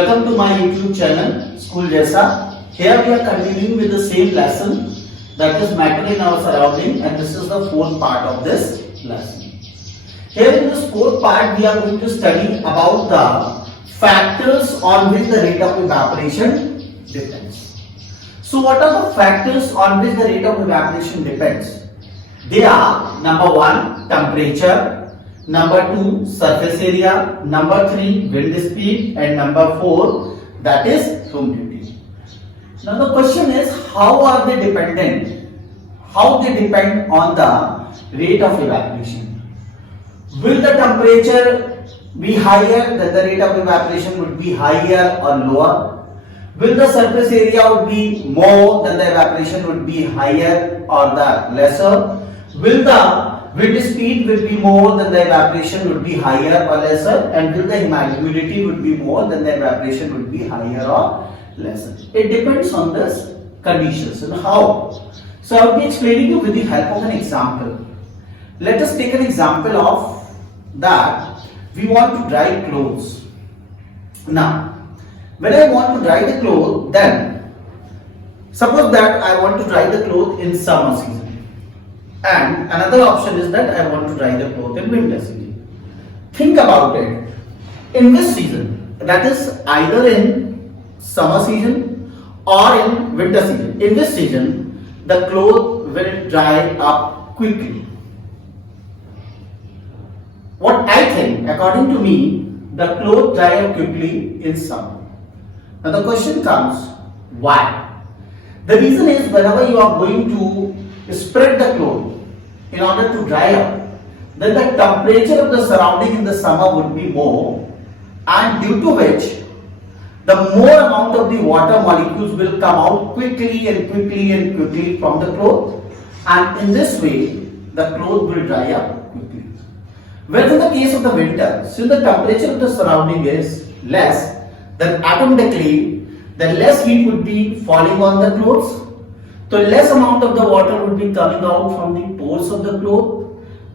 Welcome to my YouTube channel School Jaisa. Here we are continuing with the same lesson, that is matter in our surrounding, and this is the fourth part of this lesson. Here in this fourth part we are going to study about the factors on which the rate of evaporation depends. So what are the factors on which the rate of evaporation depends? They are: number 1, temperature; number 2, surface area; number 3, wind speed; and number 4, that is humidity. Now the question is, how are they dependent? How they depend on the rate of evaporation? Will the temperature be higher, then the rate of evaporation would be higher or lower? Will the surface area would be more, then the evaporation would be higher or the lesser? Will the wind speed will be more, then the evaporation would be higher or lesser? And will the humidity would be more, then the evaporation would be higher or lesser? It depends on this conditions. And how? So I will be explaining you with the help of an example. Let us take an example of that we want to dry clothes. Now, when I want to dry the clothes, then suppose that I want to dry the clothes in summer season, and another option is that I want to dry the clothes in winter season. Think about it. In this season, that is either in summer season or in winter season, in this season the clothes will dry up quickly. What I think, according to me, the clothes dry up quickly in summer. Now the question comes, why? The reason is, whenever you are going to spread the clothes in order to dry up, then the temperature of the surrounding in the summer would be more, and due to which the more amount of the water molecules will come out quickly and quickly and quickly from the cloth, and in this way the cloth will dry up quickly. Whereas in the case of the winter, since the temperature of the surrounding is less, then automatically the less heat would be falling on the clothes, so less amount of the water would be coming out from the pores of the cloth,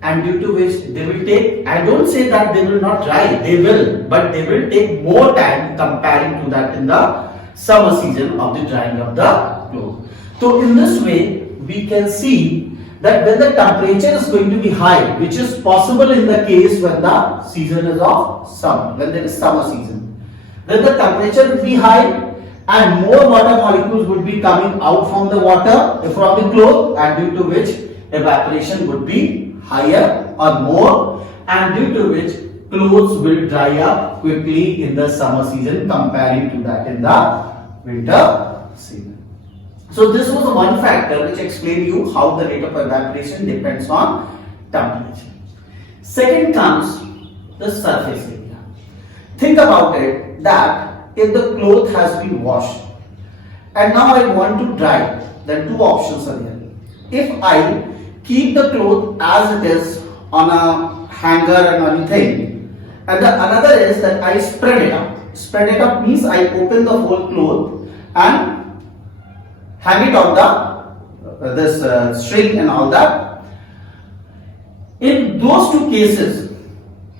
and due to which they will take, I don't say that they will not dry, they will, but they will take more time comparing to that in the summer season of the drying of the clothes. So in this way we can see that when the temperature is going to be high, which is possible in the case when the season is of summer, when there is summer season, then the temperature will be high and more water molecules would be coming out from the water, from the cloth, and due to which evaporation would be higher or more, and due to which clothes will dry up quickly in the summer season comparing to that in the winter season. So this was one factor which explained you how the rate of evaporation depends on temperature. Second comes the surface area. Think about it, that if the cloth has been washed and now I want to dry, then two options are there. If I keep the cloth as it is on a hanger and anything, and the another is that I spread it up. Spread it up means I open the whole cloth and hang it on the string and all that. In those two cases,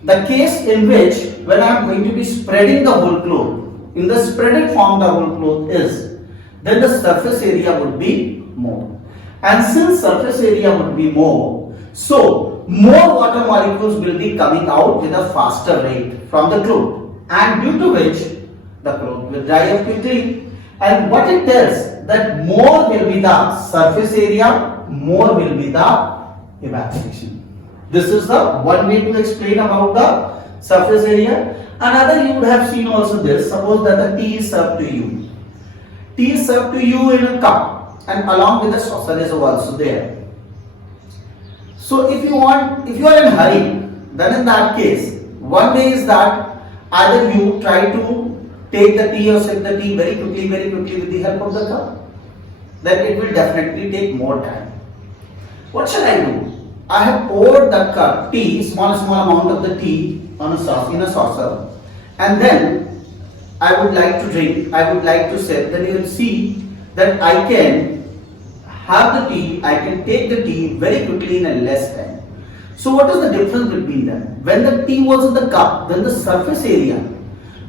the case in which when I am going to be spreading the whole cloth, in the spreaded form the whole cloth is, then the surface area would be more. And since surface area would be more, so more water molecules will be coming out with a faster rate from the cloth, and due to which the cloth will dry up quickly. And what it tells, that more will be the surface area, more will be the evaporation. This is the one way to explain about the surface area. Another, you would have seen also this. Suppose that the tea is served to you. Tea is served to you in a cup, and along with the saucer is also there. So if you are in a hurry, then in that case, one way is that either you try to take the tea or sip the tea very quickly with the help of the cup, then it will definitely take more time. What shall I do? I have poured the cup, tea, small amount of the tea on a saucer, in a saucer, and then I would like to drink, I would like to sip. Then you will see that I can have the tea, I can take the tea very quickly in a less time. So what is the difference between them? When the tea was in the cup, then the surface area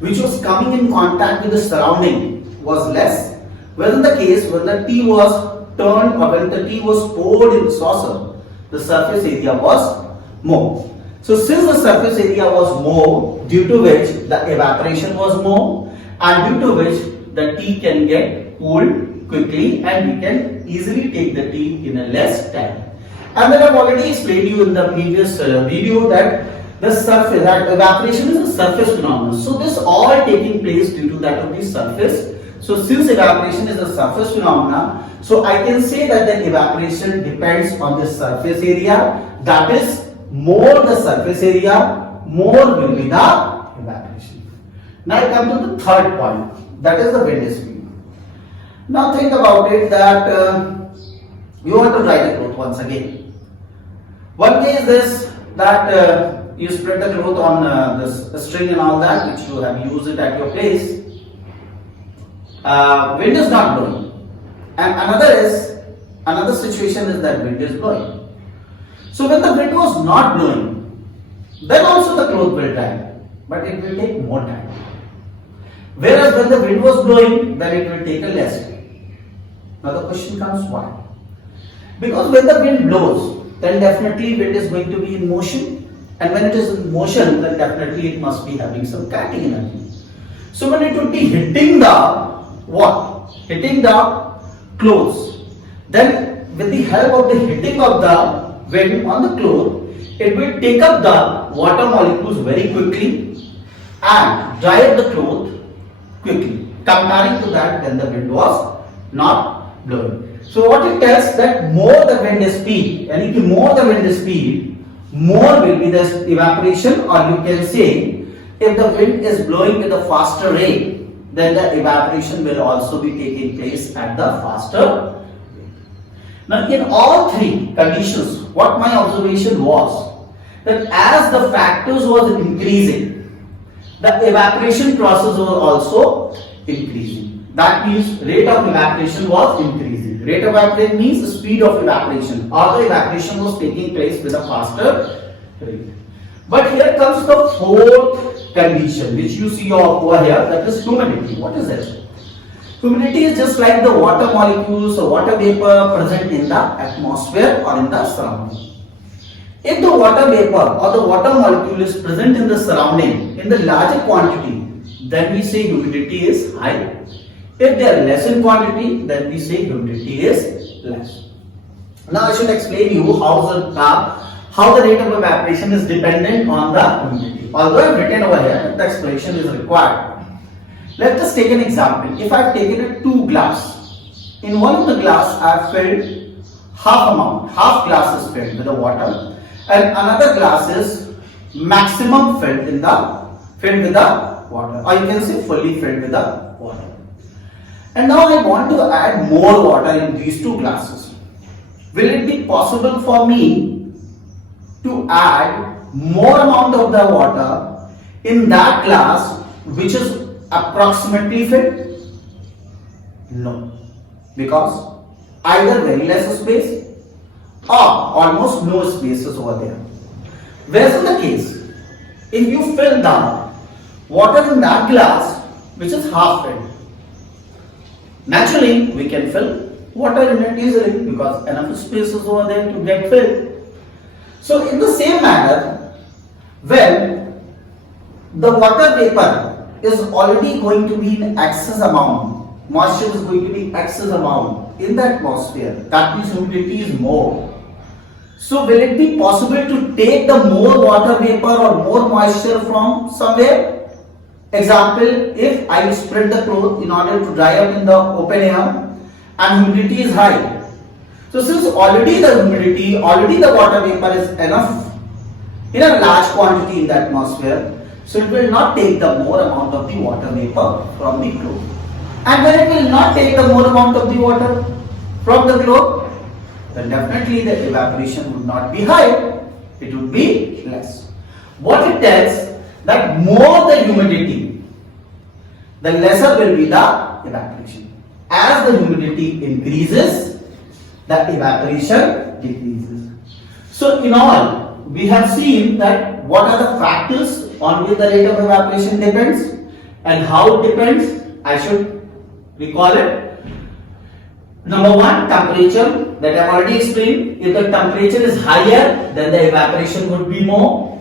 which was coming in contact with the surrounding was less, whereas in the case when the tea was turned or when the tea was poured in the saucer, the surface area was more. So since the surface area was more, due to which the evaporation was more, and due to which the tea can get cooled quickly and we can easily take the tea in a less time. And then I've already explained you in the previous video that the surface, that evaporation is a surface phenomenon. So this all taking place due to that of the surface. So since evaporation is a surface phenomena, so I can say that the evaporation depends on the surface area. That is, more the surface area, more will be the evaporation. Now I come to the third point, that is the wind speed. Now think about it that you want to dry the cloth once again. One case is this, that you spread the cloth on this string and all that, which you have used it at your place. Wind is not blowing, and another situation is that wind is blowing. So when the wind was not blowing, then also the cloth will dry, but it will take more time. Whereas when the wind was blowing, then it will take a less time. Now the question comes, why? Because when the wind blows, then definitely wind is going to be in motion, and when it is in motion, then definitely it must be having some kinetic energy. So when it would be hitting the what? Hitting the clothes, then with the help of the hitting of the wind on the cloth, it will take up the water molecules very quickly and dry up the cloth quickly. Comparing to that, then the wind was not blowing. So what it tells that more the wind speed, and if more the wind speed, more will be the evaporation, or you can say if the wind is blowing with a faster rate, then the evaporation will also be taking place at the faster rate. Now in all three conditions, what my observation was that as the factors was increasing, the evaporation process was also increasing. That means rate of evaporation was increasing. Rate of evaporation means the speed of evaporation, or the evaporation was taking place with a faster rate. But here comes the fourth condition, which you see over here, that is humidity. What is it? Humidity is just like the water molecules or water vapor present in the atmosphere or in the surrounding. If the water vapor or the water molecule is present in the surrounding in the larger quantity, then we say humidity is high. If they are less in quantity, then we say humidity is less. Now I should explain you how the rate of evaporation is dependent on the humidity. Although I have written over here, the explanation is required. Let us take an example. If I have taken two glass, in one of the glass I have filled half glass is filled with the water, and another glass is maximum filled with the water, or you can say fully filled with the water. And now I want to add more water in these two glasses. Will it be possible for me to add more amount of the water in that glass which is approximately filled? No, because either very less space or almost no space is over there. Whereas in the case, if you fill the water in that glass which is half filled, naturally we can fill water in it easily because enough space is over there to get filled. So in the same manner, when the water vapor is already going to be in excess amount, moisture is going to be excess amount in the atmosphere, that means humidity is more. So will it be possible to take the more water vapor or more moisture from somewhere? Example, if I spread the cloth in order to dry up in the open air and humidity is high. So since already the water vapor is enough in a large quantity in the atmosphere, so it will not take the more amount of the water vapor from the cloth. And when it will not take the more amount of the water from the cloth, then definitely the evaporation would not be high, it would be less. What it tells that more the humidity, the lesser will be the evaporation. As the humidity increases, the evaporation decreases. So in all, we have seen that what are the factors on which the rate of evaporation depends. And how it depends? I should recall it. Number one, temperature, that I have already explained. If the temperature is higher, then the evaporation would be more.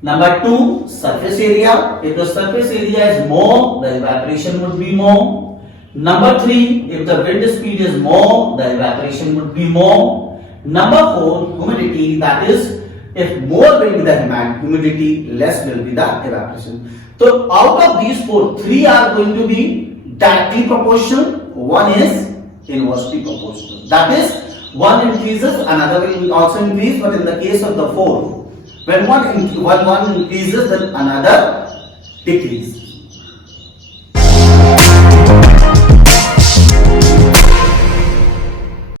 Number two, surface area. If the surface area is more, the evaporation would be more. Number three, if the wind speed is more, the evaporation would be more. Number four, humidity, that is, if more will be the humidity, less will be the evaporation. So out of these four, three are going to be directly proportional, one is inversely proportional. That is, one increases, another will also increase, but in the case of the four, when one increases, then another decreases.